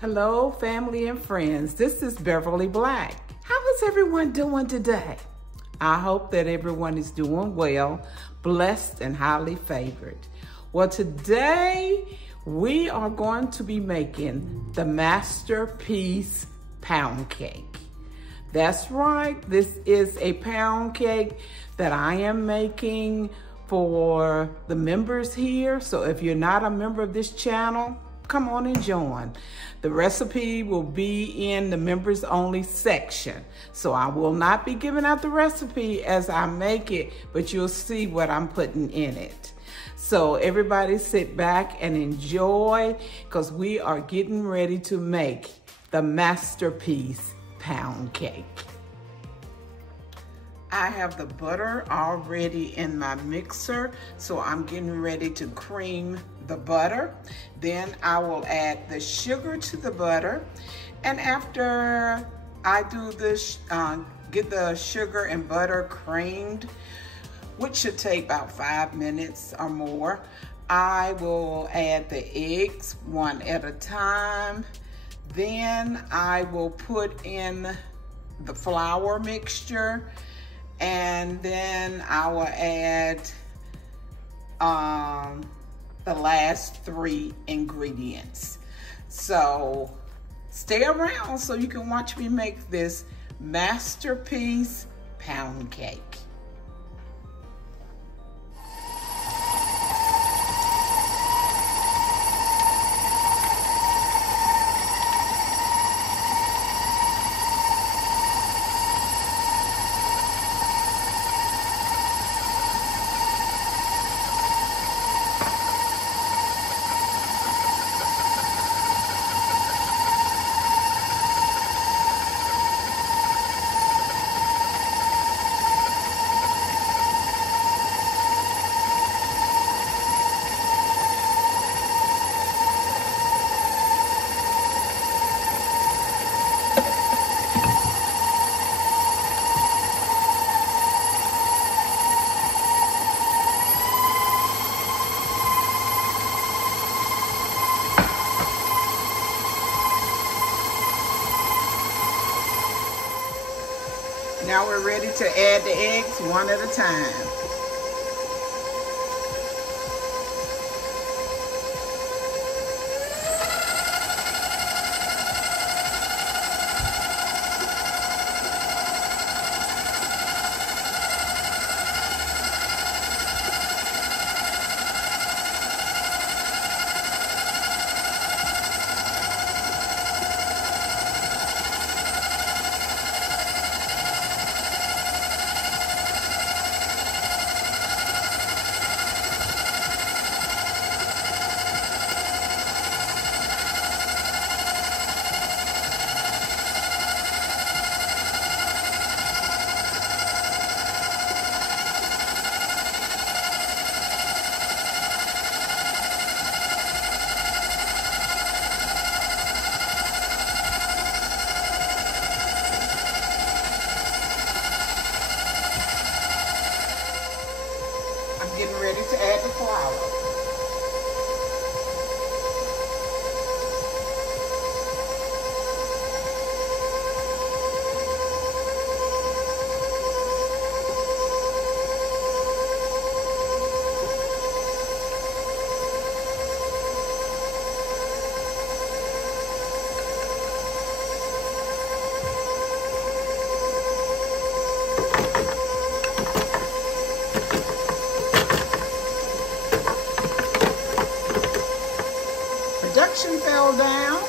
Hello, family and friends. This is Beverly Black. How is everyone doing today? I hope that everyone is doing well, blessed, and highly favored. Well, today we are going to be making the masterpiece pound cake. That's right. This is a pound cake that I am making for the members here. So if you're not a member of this channel, come on and join. The recipe will be in the members only section. So I will not be giving out the recipe as I make it, but you'll see what I'm putting in it. So everybody sit back and enjoy, because we are getting ready to make the masterpiece pound cake. I have the butter already in my mixer, so I'm getting ready to cream the butter. Then I will add the sugar to the butter. And after I do this, get the sugar and butter creamed, which should take about 5 minutes or more, I will add the eggs one at a time. Then I will put in the flour mixture, and then I will add the last 3 ingredients. So stay around so you can watch me make this masterpiece pound cake. Now we're ready to add the eggs one at a time. Getting ready to add the flour. Production fell down.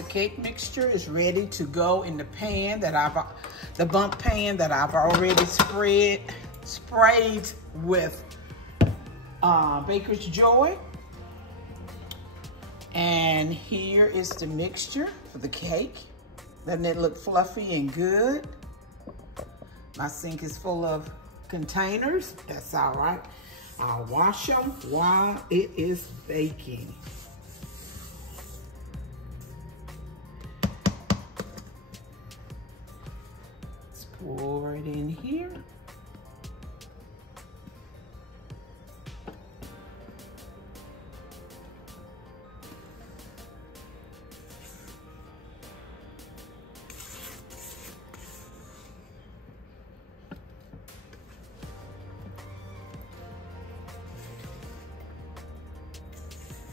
the cake mixture is ready to go in the pan that the bump pan that I've already sprayed with Baker's Joy. And here is the mixture for the cake. Doesn't it look fluffy and good? My sink is full of containers. That's all right. I'll wash them while it is baking. Let's pour it in here.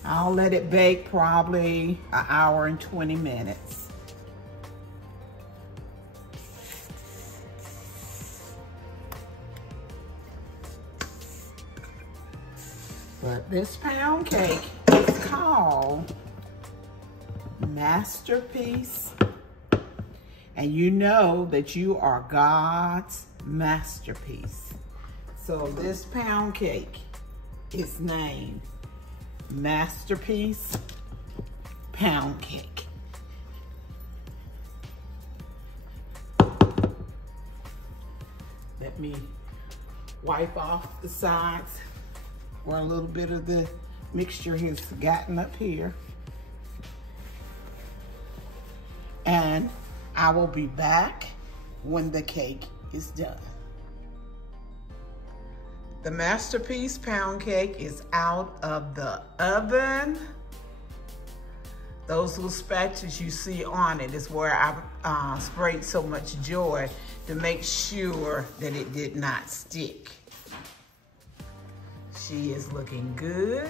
I'll let it bake probably an hour and 20 minutes. But this pound cake is called Masterpiece. And you know that you are God's masterpiece. So this pound cake is named Masterpiece Pound Cake. Let me wipe off the sides where a little bit of the mixture has gotten up here. And I will be back when the cake is done. The Masterpiece Pound Cake is out of the oven. Those little spatulas you see on it is where I sprayed so much Joy to make sure that it did not stick. She is looking good.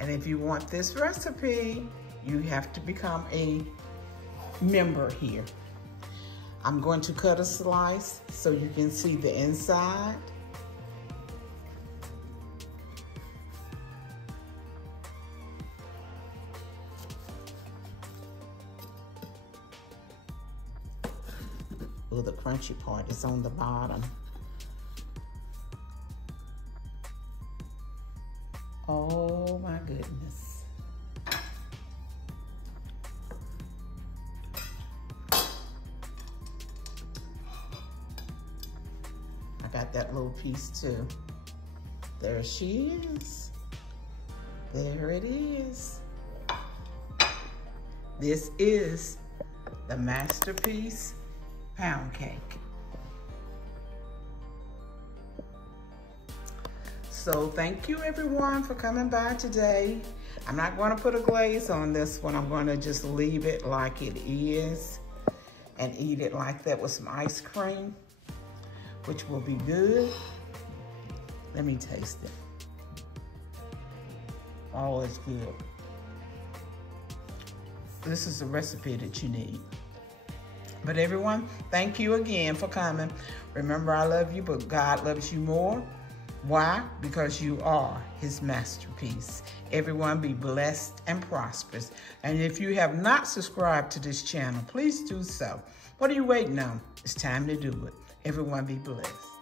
And if you want this recipe, you have to become a member here. I'm going to cut a slice so you can see the inside. Oh, the crunchy part is on the bottom. Oh my goodness. I got that little piece too. There she is. There it is. This is the Masterpiece Pound Cake. So thank you everyone for coming by today. I'm not going to put a glaze on this one. I'm going to just leave it like it is and eat it like that with some ice cream, which will be good. Let me taste it. Oh, it's good. This is the recipe that you need. But everyone, thank you again for coming. Remember, I love you, but God loves you more. Why? Because you are his masterpiece. Everyone be blessed and prosperous. And if you have not subscribed to this channel, please do so. What are you waiting on? It's time to do it. Everyone be blessed.